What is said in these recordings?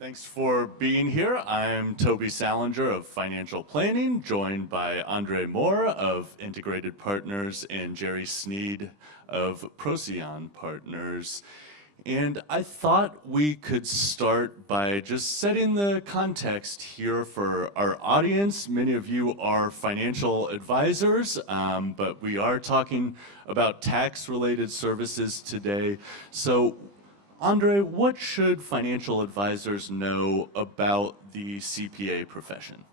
Thanks for being here. I'm Toby Salinger of Financial Planning, joined by Andre Moore of Integrated Partners and Jerry Sneed of Procyon Partners. And I thought we could start by just setting the context here for our audience. Many of you are financial advisors, but we are talking about tax-related services today. So Andre, what should financial advisors know about the CPA profession?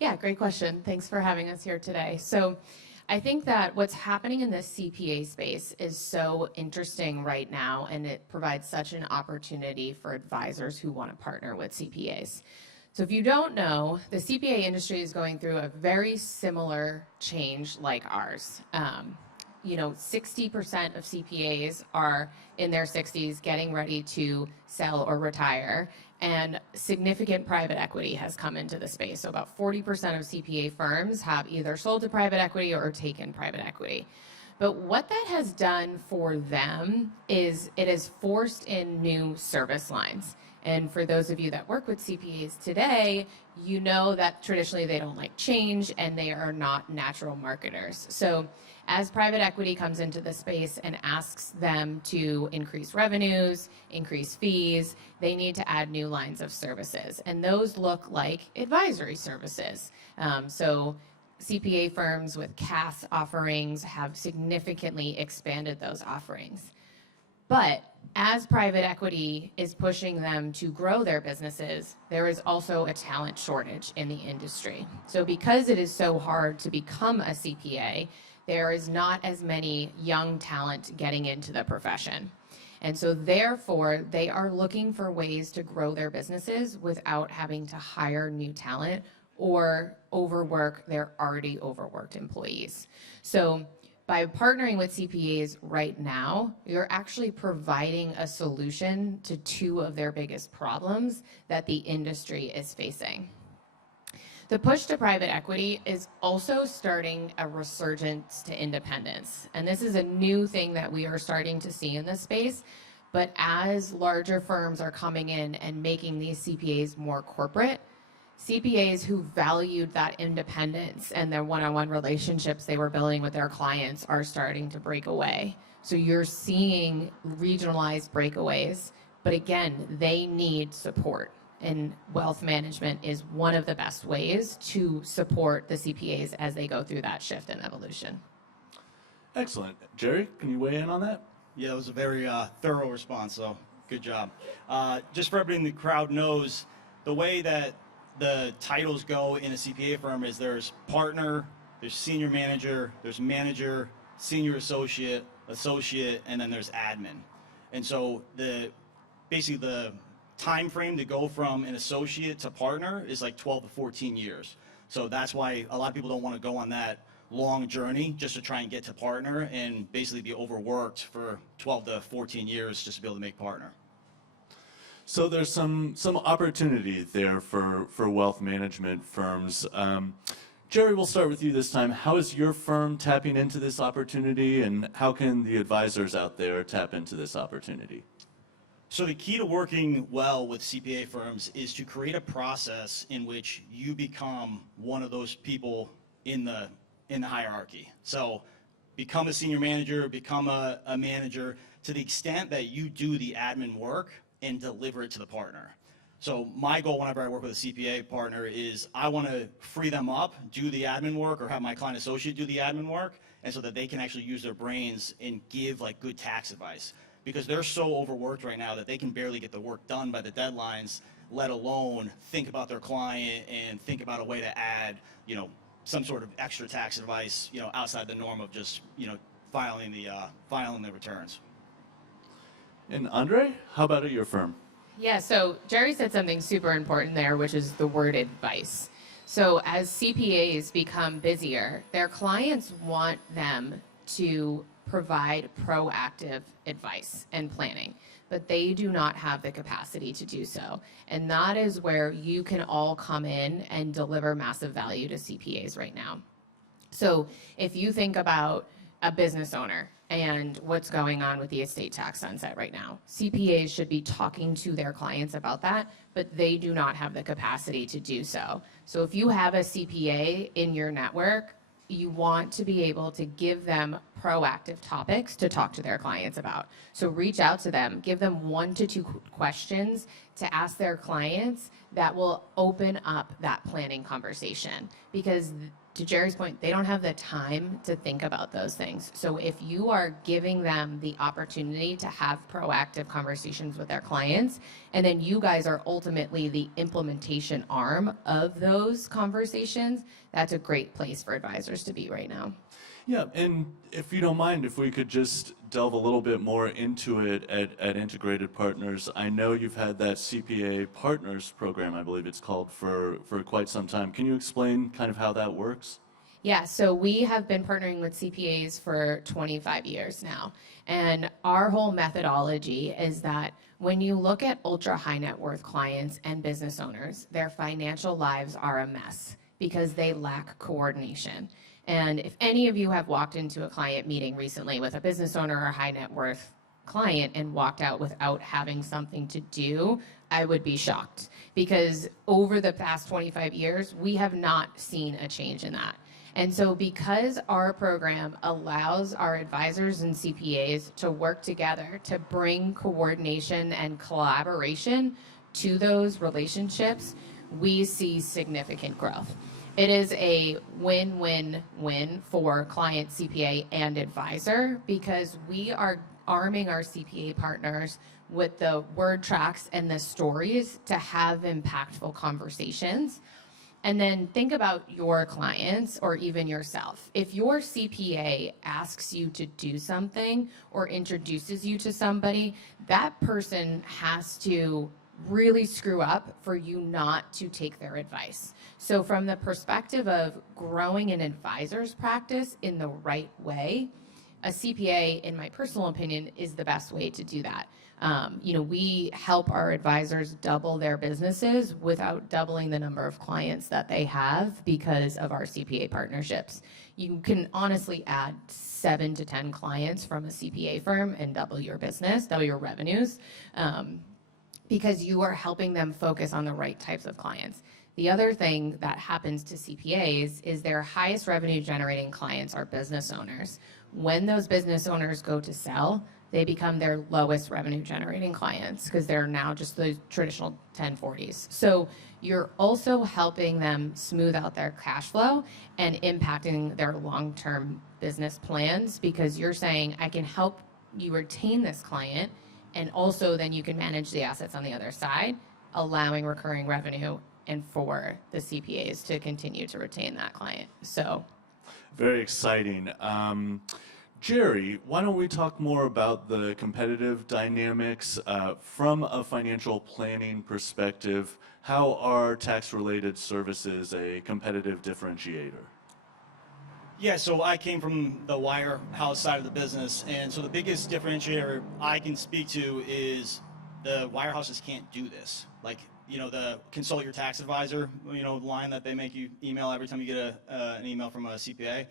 Yeah, great question. Thanks for having us here today. So I think that what's happening in this CPA space is so interesting right now, and it provides such an opportunity for advisors who want to partner with CPAs. So if you don't know, the CPA industry is going through a very similar change like ours. 60% of CPAs are in their 60s getting ready to sell or retire, and significant private equity has come into the space. So about 40% of CPA firms have either sold to private equity or taken private equity. But what that has done for them is it has forced in new service lines. And for those of you that work with CPAs today, you know that traditionally they don't like change and they are not natural marketers. So as private equity comes into the space and asks them to increase revenues, increase fees, they need to add new lines of services. And those look like advisory services. So CPA firms with CAS offerings have significantly expanded those offerings. But as private equity is pushing them to grow their businesses, there is also a talent shortage in the industry. So because it is so hard to become a CPA, there is not as many young talent getting into the profession. And so therefore, they are looking for ways to grow their businesses without having to hire new talent or overwork their already overworked employees. So by partnering with CPAs right now, you're actually providing a solution to two of their biggest problems that the industry is facing. The push to private equity is also starting a resurgence to independence. And this is a new thing that we are starting to see in this space. But as larger firms are coming in and making these CPAs more corporate, CPAs who valued that independence and their one-on-one relationships they were building with their clients are starting to break away. So you're seeing regionalized breakaways, but again, they need support. And wealth management is one of the best ways to support the CPAs as they go through that shift and evolution. Excellent. Jerry, can you weigh in on that? Yeah, it was a very thorough response, so good job. Just for everybody in the crowd knows, the way that the titles go in a CPA firm is there's partner, there's senior manager, senior associate, and then there's admin. And so basically the time frame to go from an associate to partner is like 12 to 14 years. So that's why a lot of people don't want to go on that long journey just to try and get to partner and basically be overworked for 12 to 14 years just to be able to make partner. So there's some opportunity there for wealth management firms. Jerry, we'll start with you this time. How is your firm tapping into this opportunity, and how can the advisors out there tap into this opportunity? So the key to working well with CPA firms is to create a process in which you become one of those people in the hierarchy. So become a senior manager, become a manager to the extent that you do the admin work and deliver it to the partner. So my goal whenever I work with a CPA partner is I want to free them up, do the admin work, or have my client associate do the admin work, and so that they can actually use their brains and give like good tax advice. Because they're so overworked right now that they can barely get the work done by the deadlines, let alone think about their client and think about a way to add, some sort of extra tax advice, outside the norm of just, filing the returns. And Andre, how about at your firm? Yeah, so Jerry said something super important there, which is the word advice. So as CPAs become busier, their clients want them to provide proactive advice and planning, but they do not have the capacity to do so. And that is where you can all come in and deliver massive value to CPAs right now. So if you think about a business owner and what's going on with the estate tax sunset right now. CPAs should be talking to their clients about that, but they do not have the capacity to do so. So if you have a CPA in your network, you want to be able to give them proactive topics to talk to their clients about. So reach out to them, give them 1 to 2 questions to ask their clients that will open up that planning conversation. Because to Jerry's point, they don't have the time to think about those things. So if you are giving them the opportunity to have proactive conversations with their clients, and then you guys are ultimately the implementation arm of those conversations, that's a great place for advisors to be right now. Yeah, and if you don't mind, if we could just delve a little bit more into it at Integrated Partners. I know you've had that CPA Partners program, I believe it's called, for quite some time. Can you explain kind of how that works? Yeah, so we have been partnering with CPAs for 25 years now. And our whole methodology is that when you look at ultra high net worth clients and business owners, their financial lives are a mess because they lack coordination. And if any of you have walked into a client meeting recently with a business owner or high net worth client and walked out without having something to do, I would be shocked, because over the past 25 years, we have not seen a change in that. And so because our program allows our advisors and CPAs to work together to bring coordination and collaboration to those relationships, we see significant growth. It is a win-win-win for client, CPA, and advisor, because we are arming our CPA partners with the word tracks and the stories to have impactful conversations. And then think about your clients or even yourself. If your CPA asks you to do something or introduces you to somebody, that person has to really screw up for you not to take their advice. So from the perspective of growing an advisor's practice in the right way, a CPA, in my personal opinion, is the best way to do that. We help our advisors double their businesses without doubling the number of clients that they have because of our CPA partnerships. You can honestly add 7 to 10 clients from a CPA firm and double your business, double your revenues, because you are helping them focus on the right types of clients. The other thing that happens to CPAs is their highest revenue generating clients are business owners. When those business owners go to sell, they become their lowest revenue generating clients because they're now just the traditional 1040s. So you're also helping them smooth out their cash flow and impacting their long-term business plans, because you're saying, I can help you retain this client, and also then you can manage the assets on the other side, allowing recurring revenue and for the CPAs to continue to retain that client. So very exciting. Jerry, why don't we talk more about the competitive dynamics from a financial planning perspective? How are tax-related services a competitive differentiator? Yeah, so I came from the wirehouse side of the business, and so the biggest differentiator I can speak to is the wirehouses can't do this. Like, the consult your tax advisor, line that they make you email every time you get an email from a CPA.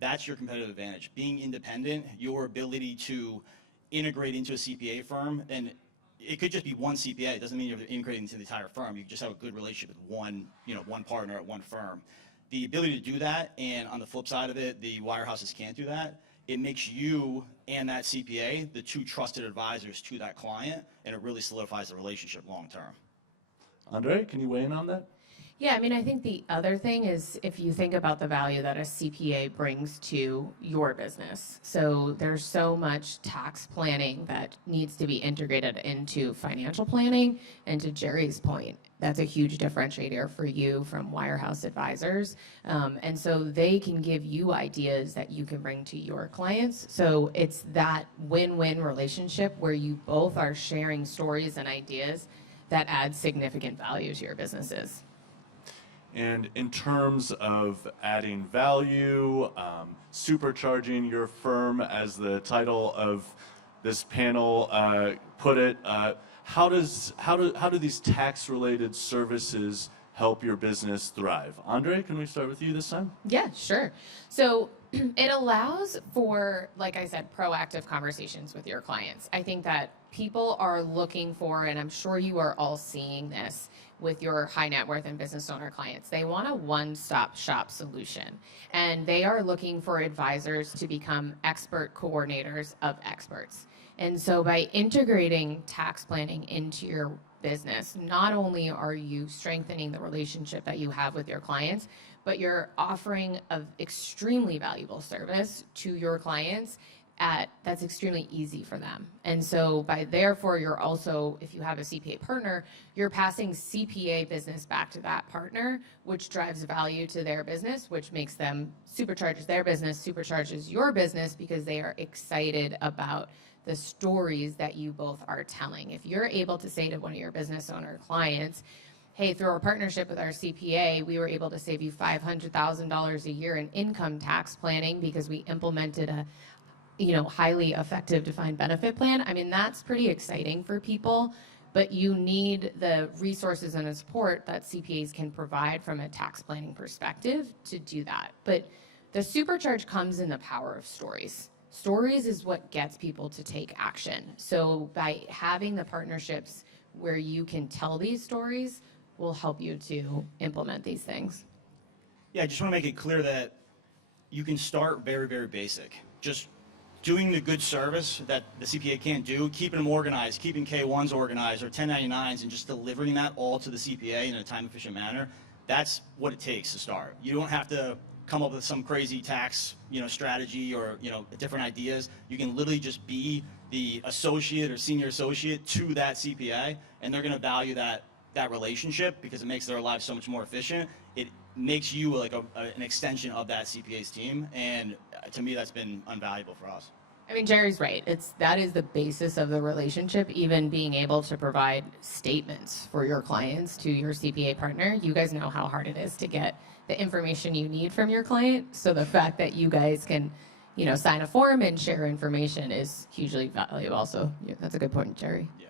That's your competitive advantage. Being independent, your ability to integrate into a CPA firm, and it could just be one CPA. It doesn't mean you're integrating into the entire firm. You just have a good relationship with one partner at one firm. The ability to do that, and on the flip side of it, the wirehouses can't do that. It makes you and that CPA the two trusted advisors to that client, and it really solidifies the relationship long term. Andre, can you weigh in on that? yeah, I think the other thing is, if you think about the value that a CPA brings to your business. So there's so much tax planning that needs to be integrated into financial planning. And to Jerry's point, that's a huge differentiator for you from wirehouse advisors. And so they can give you ideas that you can bring to your clients. So it's that win-win relationship where you both are sharing stories and ideas that add significant value to your businesses. And in terms of adding value, supercharging your firm, as the title of this panel put it, how do these tax-related services help your business thrive? Andre, can we start with you this time? Yeah, sure. So It allows for, like I said, proactive conversations with your clients. I think that people are looking for, and I'm sure you are all seeing this with your high net worth and business owner clients, they want a one-stop shop solution. And they are looking for advisors to become expert coordinators of experts. And so by integrating tax planning into your business, not only are you strengthening the relationship that you have with your clients, but you're offering an extremely valuable service to your clients that's extremely easy for them. And so by therefore, you're also, if you have a CPA partner, you're passing CPA business back to that partner, which drives value to their business, which makes them supercharges their business, supercharges your business because they are excited about the stories that you both are telling. If you're able to say to one of your business owner clients, hey, through our partnership with our CPA, we were able to save you $500,000 a year in income tax planning because we implemented a highly effective defined benefit plan. I mean, that's pretty exciting for people, but you need the resources and the support that CPAs can provide from a tax planning perspective to do that. But the supercharge comes in the power of stories. Stories is what gets people to take action. So by having the partnerships where you can tell these stories will help you to implement these things. Yeah, I just want to make it clear that you can start very, very basic. Just doing the good service that the CPA can't do, keeping them organized, keeping K-1s organized or 1099s, and just delivering that all to the CPA in a time-efficient manner. That's what it takes to start. You don't have to come up with some crazy tax, strategy or, different ideas. You can literally just be the associate or senior associate to that CPA, and they're going to value that relationship because it makes their lives so much more efficient. It makes you like an extension of that CPA's team, and to me, that's been invaluable for us. I mean, Jerry's right. That is the basis of the relationship, even being able to provide statements for your clients to your CPA partner. You guys know how hard it is to get the information you need from your client. So the fact that you guys can, sign a form and share information is hugely valuable. So that's a good point, Jerry. Yeah.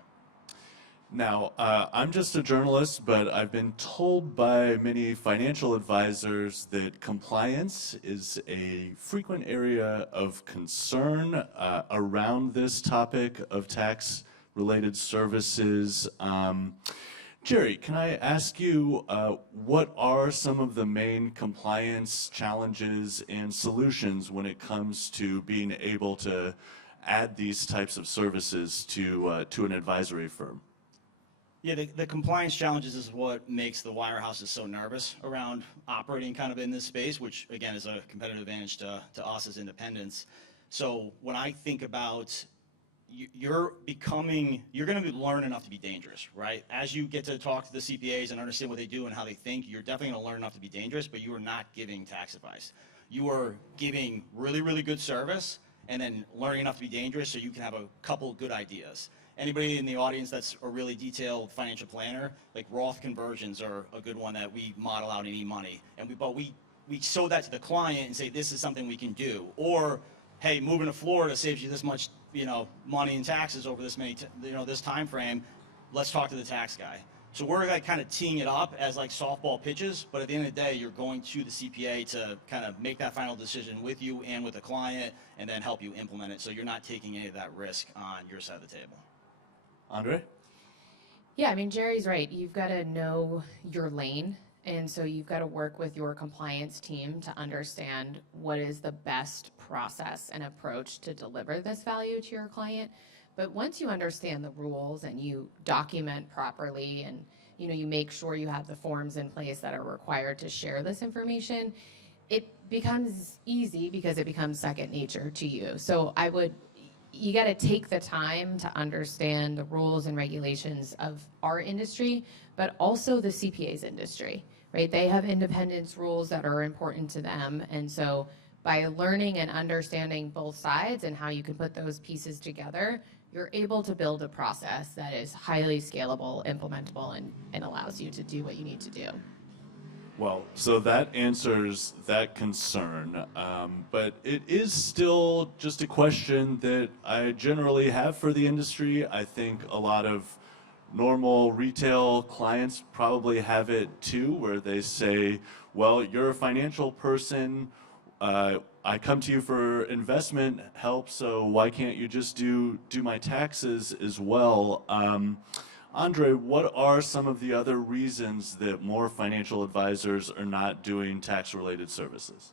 Now, I'm just a journalist, but I've been told by many financial advisors that compliance is a frequent area of concern around this topic of tax-related services. Jerry, can I ask you, what are some of the main compliance challenges and solutions when it comes to being able to add these types of services to an advisory firm? Yeah, the compliance challenges is what makes the wirehouses so nervous around operating kind of in this space, which again is a competitive advantage to us as independents. So when I think about you're going to learn enough to be dangerous, right? As you get to talk to the CPAs and understand what they do and how they think, you're definitely going to learn enough to be dangerous, but you are not giving tax advice. You are giving really, really good service and then learning enough to be dangerous so you can have a couple good ideas. Anybody in the audience that's a really detailed financial planner, like Roth conversions are a good one that we model out in eMoney. And we show that to the client and say, this is something we can do. Or, hey, moving to Florida saves you this much, money in taxes over this this time frame. Let's talk to the tax guy. So we're like kind of teeing it up as like softball pitches, but at the end of the day, you're going to the CPA to kind of make that final decision with you and with the client and then help you implement it. So you're not taking any of that risk on your side of the table. Andre? Yeah, I mean, Jerry's right. You've got to know your lane. And so you've got to work with your compliance team to understand what is the best process and approach to deliver this value to your client. But once you understand the rules and you document properly and you make sure you have the forms in place that are required to share this information, it becomes easy because it becomes second nature to you. So you got to take the time to understand the rules and regulations of our industry, but also the CPA's industry, right? They have independence rules that are important to them. And so by learning and understanding both sides and how you can put those pieces together, you're able to build a process that is highly scalable, implementable, and allows you to do what you need to do. Well, so that answers that concern, but it is still just a question that I generally have for the industry. I think a lot of normal retail clients probably have it too, where they say, well, you're a financial person, I come to you for investment help, so why can't you just do my taxes as well? Andre, what are some of the other reasons that more financial advisors are not doing tax-related services?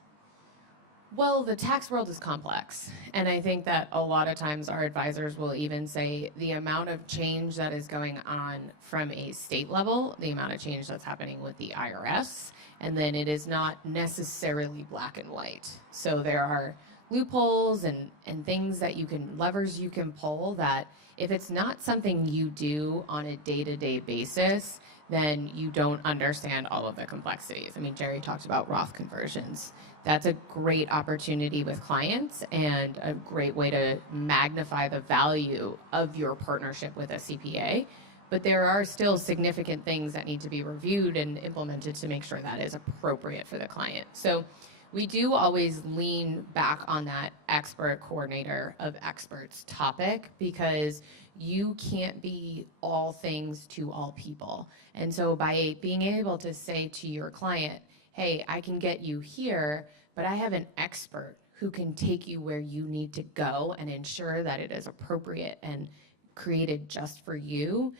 Well, the tax world is complex. And I think that a lot of times our advisors will even say the amount of change that is going on from a state level, the amount of change that's happening with the IRS, and then it is not necessarily black and white. So there are loopholes and things that you can, levers you can pull that if it's not something you do on a day-to-day basis, then you don't understand all of the complexities. I mean, Jerry talked about Roth conversions. That's a great opportunity with clients and a great way to magnify the value of your partnership with a CPA. But there are still significant things that need to be reviewed and implemented to make sure that is appropriate for the client. So we do always lean back on that expert coordinator of experts topic because you can't be all things to all people. And so by being able to say to your client, hey, I can get you here, but I have an expert who can take you where you need to go and ensure that it is appropriate and created just for you,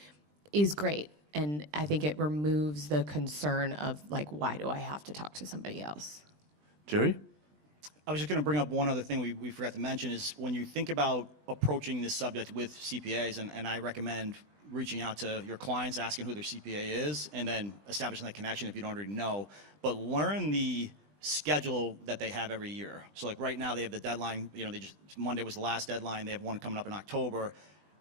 is great. And I think it removes the concern of like, why do I have to talk to somebody else? Jerry? I was just going to bring up one other thing we forgot to mention is when you think about approaching this subject with CPAs, and I recommend reaching out to your clients, asking who their CPA is, and then establishing that connection if you don't already know, but learn the schedule that they have every year. So like right now they have the deadline, Monday was the last deadline, they have one coming up in October.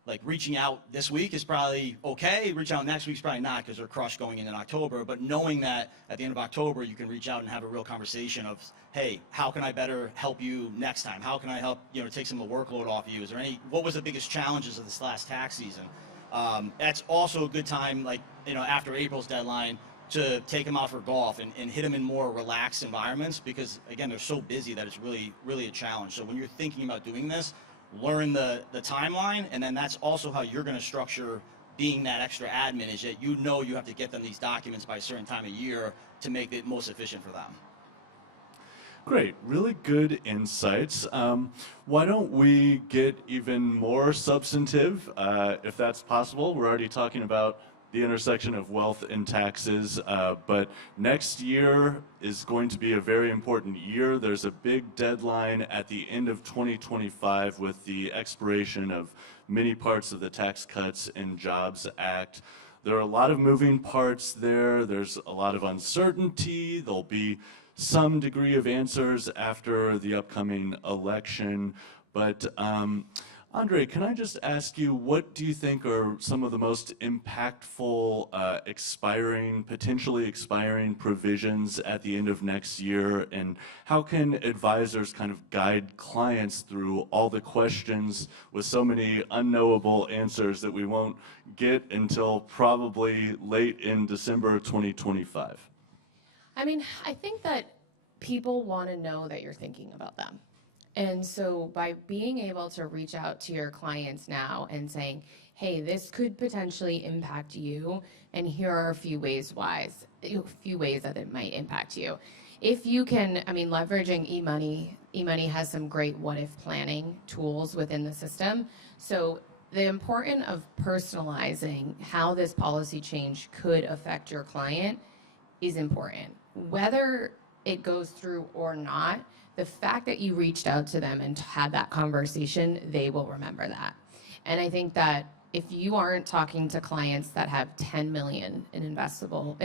Like reaching out this week is probably okay, reach out next week is probably not because they're crushed going in October, but knowing that at the end of October you can reach out and have a real conversation of, hey, how can I better help you next time? How can I help, take some of the workload off you? Is there what was the biggest challenges of this last tax season? That's also a good time, after April's deadline, to take them out for golf and hit them in more relaxed environments because, again, they're so busy that it's really, really a challenge. So when you're thinking about doing this, learn the timeline, and then that's also how you're going to structure being that extra admin is that you have to get them these documents by a certain time of year to make it most efficient for them. Great, really good insights. Why don't we get even more substantive, if that's possible? We're already talking about the intersection of wealth and taxes, but next year is going to be a very important year. There's a big deadline at the end of 2025 with the expiration of many parts of the Tax Cuts and Jobs Act. There are a lot of moving parts there. There's a lot of uncertainty. There'll be some degree of answers after the upcoming election, but Andre, can I just ask you, what do you think are some of the most impactful potentially expiring provisions at the end of next year, and how can advisors kind of guide clients through all the questions with so many unknowable answers that we won't get until probably late in December 2025? I mean, I think that people want to know that you're thinking about them. And so by being able to reach out to your clients now and saying, hey, this could potentially impact you, and here are a few ways that it might impact you. If you can, leveraging eMoney has some great what-if planning tools within the system. So the importance of personalizing how this policy change could affect your client is important. Whether it goes through or not, the fact that you reached out to them and had that conversation, they will remember that. And I think that if you aren't talking to clients that have 10 million in investable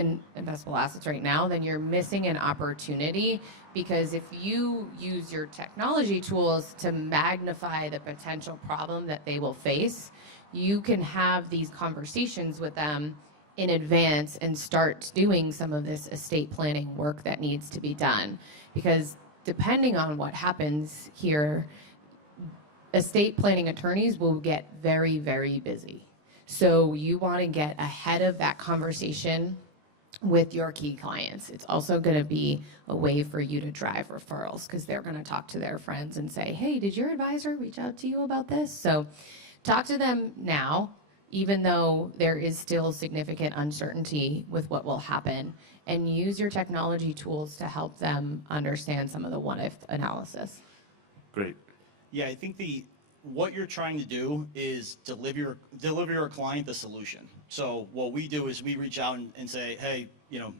assets right now, then you're missing an opportunity, because if you use your technology tools to magnify the potential problem that they will face, you can have these conversations with them in advance and start doing some of this estate planning work that needs to be done. Because depending on what happens here, estate planning attorneys will get very, very busy. So you want to get ahead of that conversation with your key clients. It's also going to be a way for you to drive referrals, because they're going to talk to their friends and say, hey, did your advisor reach out to you about this? So talk to them now. even though there is still significant uncertainty with what will happen, and use your technology tools to help them understand some of the what-if analysis. Great. Yeah, I think what you're trying to do is deliver your client the solution. So what we do is we reach out and say, hey,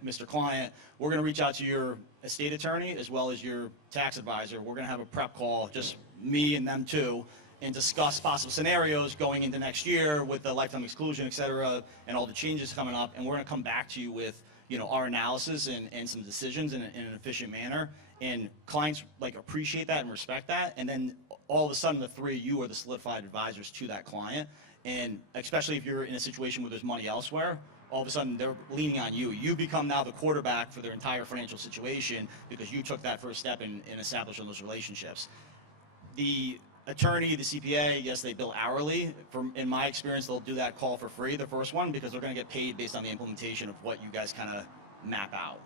Mr. Client, we're going to reach out to your estate attorney as well as your tax advisor. We're going to have a prep call, just me and them too, and discuss possible scenarios going into next year with the lifetime exclusion, et cetera, and all the changes coming up. And we're going to come back to you with our analysis and some decisions in an efficient manner. And clients appreciate that and respect that. And then all of a sudden, the three of you are the solidified advisors to that client. And especially if you're in a situation where there's money elsewhere, all of a sudden they're leaning on you. You become now the quarterback for their entire financial situation because you took that first step in establishing those relationships. The attorney, the CPA, yes, they bill hourly. In my experience, they'll do that call for free, the first one, because they're going to get paid based on the implementation of what you guys kind of map out.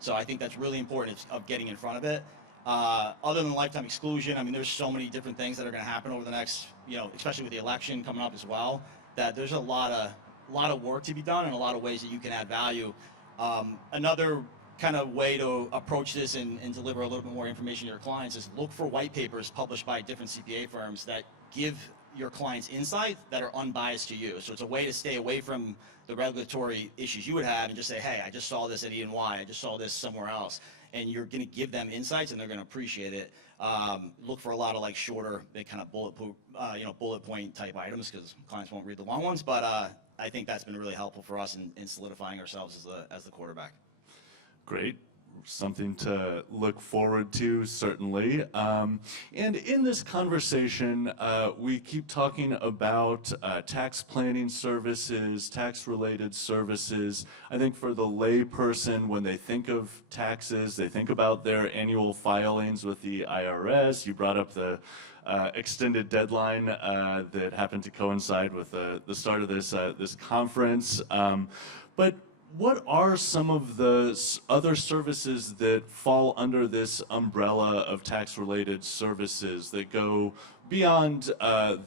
So I think that's really important of getting in front of it. Other than lifetime exclusion, I mean, there's so many different things that are going to happen over the next, especially with the election coming up as well, that there's a lot of work to be done and a lot of ways that you can add value. Another kind of way to approach this and deliver a little bit more information to your clients is look for white papers published by different CPA firms that give your clients insight that are unbiased to you. So it's a way to stay away from the regulatory issues you would have and just say, hey, I just saw this at E&Y, I just saw this somewhere else. And you're going to give them insights and they're going to appreciate it. Look for a lot of shorter, kind of bullet point type items because clients won't read the long ones. But I think that's been really helpful for us in solidifying ourselves as the quarterback. Great. Something to look forward to, certainly. And in this conversation, we keep talking about tax planning services, tax-related services. I think for the layperson, when they think of taxes, they think about their annual filings with the IRS. You brought up the extended deadline that happened to coincide with the start of this conference. But what are some of the other services that fall under this umbrella of tax-related services that go beyond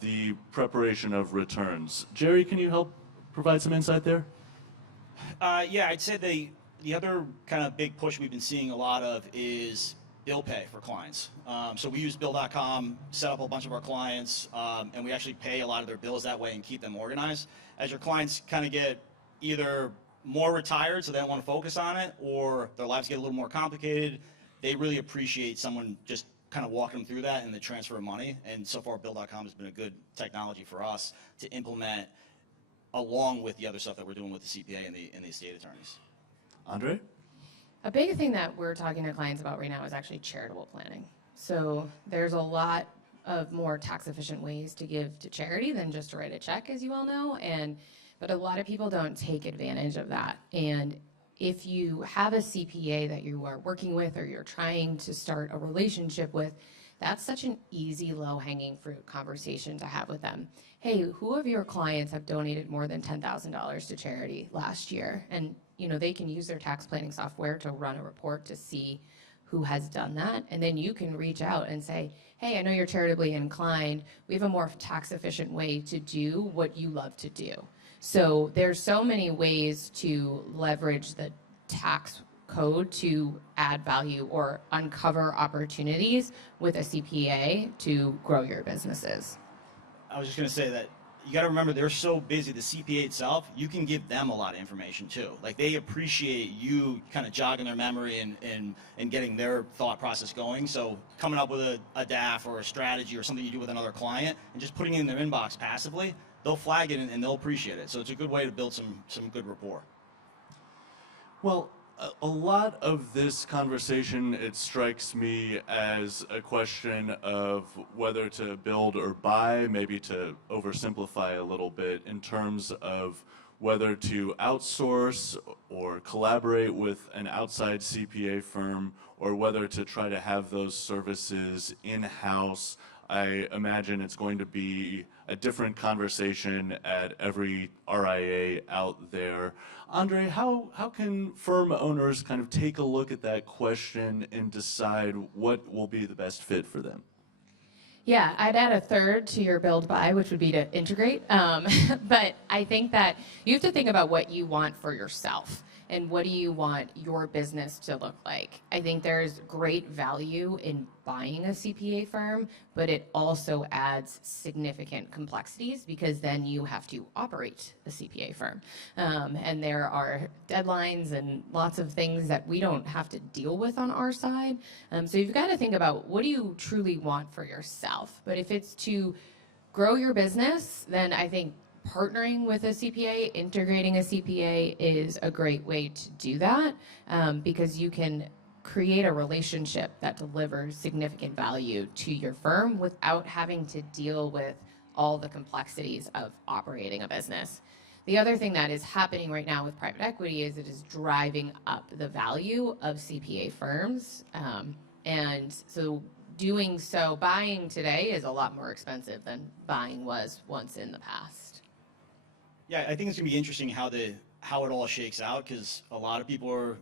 the preparation of returns? Jerry, can you help provide some insight there? Yeah, I'd say the other kind of big push we've been seeing a lot of is bill pay for clients. So we use Bill.com, set up a bunch of our clients, and we actually pay a lot of their bills that way and keep them organized. As your clients kind of get either more retired so they don't want to focus on it, or their lives get a little more complicated, they really appreciate someone just kind of walking them through that and the transfer of money. And so far, Bill.com has been a good technology for us to implement along with the other stuff that we're doing with the CPA and the estate attorneys. Andre? A big thing that we're talking to clients about right now is actually charitable planning. So there's a lot of more tax efficient ways to give to charity than just to write a check, as you all know. But a lot of people don't take advantage of that. And if you have a CPA that you are working with or you're trying to start a relationship with, that's such an easy, low-hanging fruit conversation to have with them. Hey, who of your clients have donated more than $10,000 to charity last year? And they can use their tax planning software to run a report to see who has done that. And then you can reach out and say, hey, I know you're charitably inclined. We have a more tax-efficient way to do what you love to do. So there's so many ways to leverage the tax code to add value or uncover opportunities with a CPA to grow your businesses. I was just going to say that you got to remember they're so busy, the CPA itself, you can give them a lot of information too. They appreciate you kind of jogging their memory and getting their thought process going. So coming up with a DAF or a strategy or something you do with another client and just putting it in their inbox passively, they'll flag it and they'll appreciate it. So it's a good way to build some good rapport. Well, a lot of this conversation, it strikes me as a question of whether to build or buy, maybe to oversimplify a little bit in terms of whether to outsource or collaborate with an outside CPA firm or whether to try to have those services in-house. I imagine it's going to be a different conversation at every RIA out there. Andre, how can firm owners kind of take a look at that question and decide what will be the best fit for them? Yeah, I'd add a third to your build buy, which would be to integrate. But I think that you have to think about what you want for yourself and what do you want your business to look like. I think there's great value in buying a CPA firm, but it also adds significant complexities because then you have to operate a CPA firm. And there are deadlines and lots of things that we don't have to deal with on our side. So you've got to think about what do you truly want for yourself. But if it's to grow your business, then I think partnering with a CPA, integrating a CPA is a great way to do that because you can create a relationship that delivers significant value to your firm without having to deal with all the complexities of operating a business. The other thing that is happening right now with private equity is it is driving up the value of CPA firms. And so doing so, buying today is a lot more expensive than buying was once in the past. Yeah, I think it's gonna be interesting how it all shakes out because a lot of people are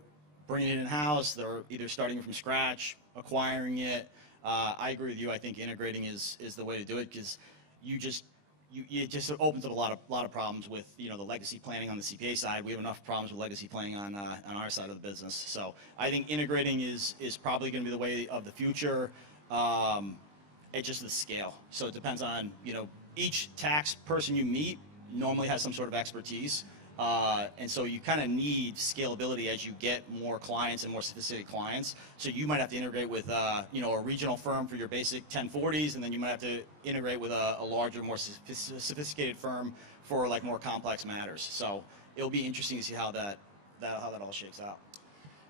bringing it in-house. They're either starting from scratch, acquiring it. I agree with you. I think integrating is the way to do it because it just opens up a lot of problems with the legacy planning on the CPA side. We have enough problems with legacy planning on our side of the business. So I think integrating is probably going to be the way of the future. It's just the scale. So it depends on each tax person you meet normally has some sort of expertise. And so you kind of need scalability as you get more clients and more sophisticated clients. So you might have to integrate with a regional firm for your basic 1040s, and then you might have to integrate with a larger, more sophisticated firm for like more complex matters. So it'll be interesting to see how that all shakes out.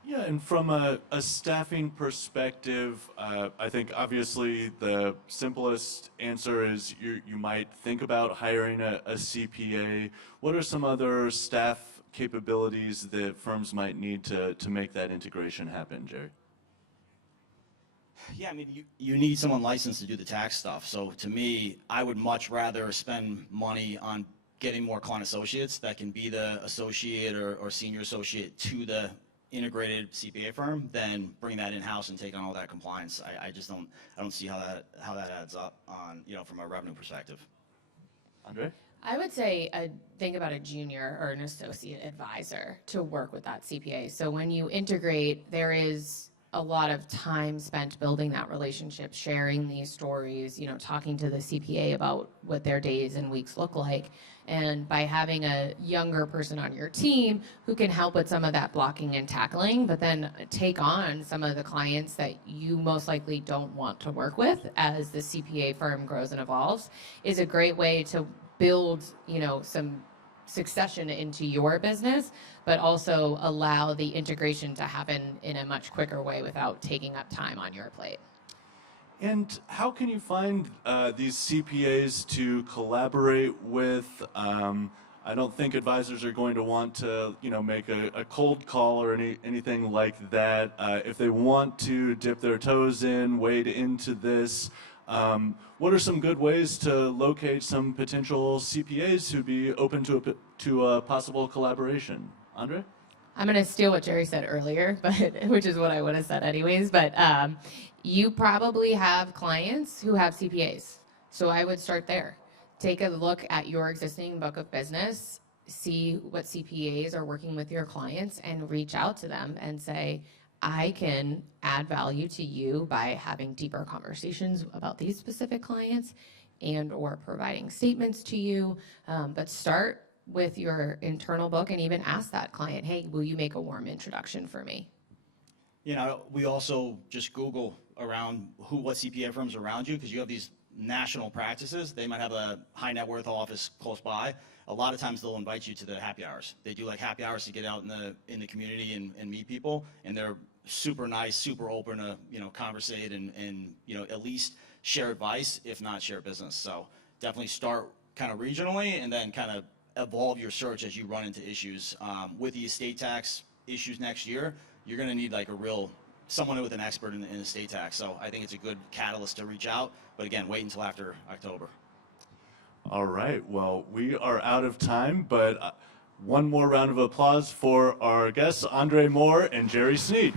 Yeah, and from a staffing perspective, I think obviously the simplest answer is you might think about hiring a CPA. What are some other staff capabilities that firms might need to make that integration happen, Jerry? Yeah, I mean, you need someone licensed to do the tax stuff. So to me, I would much rather spend money on getting more client associates that can be the associate or senior associate to the integrated CPA firm than bring that in-house and take on all that compliance. I just don't see how that adds up on from a revenue perspective. Andre? I would say think about a junior or an associate advisor to work with that CPA. So when you integrate, there is a lot of time spent building that relationship, sharing these stories, talking to the CPA about what their days and weeks look like. And by having a younger person on your team who can help with some of that blocking and tackling, but then take on some of the clients that you most likely don't want to work with as the CPA firm grows and evolves, is a great way to build, some succession into your business, but also allow the integration to happen in a much quicker way without taking up time on your plate. And how can you find these CPAs to collaborate with? I don't think advisors are going to want to, make a cold call or anything like that. If they want to dip their toes in, wade into this, what are some good ways to locate some potential CPAs who'd be open to a possible collaboration? Andre? I'm going to steal what Jerry said earlier, which is what I would have said anyways. But you probably have clients who have CPAs. So I would start there. Take a look at your existing book of business, see what CPAs are working with your clients, and reach out to them and say, I can add value to you by having deeper conversations about these specific clients and or providing statements to you. But start with your internal book and even ask that client, hey, will you make a warm introduction for me? We also just Google around what CPA firms are around you because you have these national practices. They might have a high net worth office close by. A lot of times they'll invite you to the happy hours. They do like happy hours to get out in the community and meet people, and they're super nice, super open to conversate and at least share advice, if not share business. So definitely start kind of regionally and then kind of evolve your search as you run into issues. With the estate tax issues next year, you're going to need like someone with an expert in estate tax. So I think it's a good catalyst to reach out. But again, wait until after October. All right. Well, we are out of time, but one more round of applause for our guests, Andre Moore and Jerry Sneed.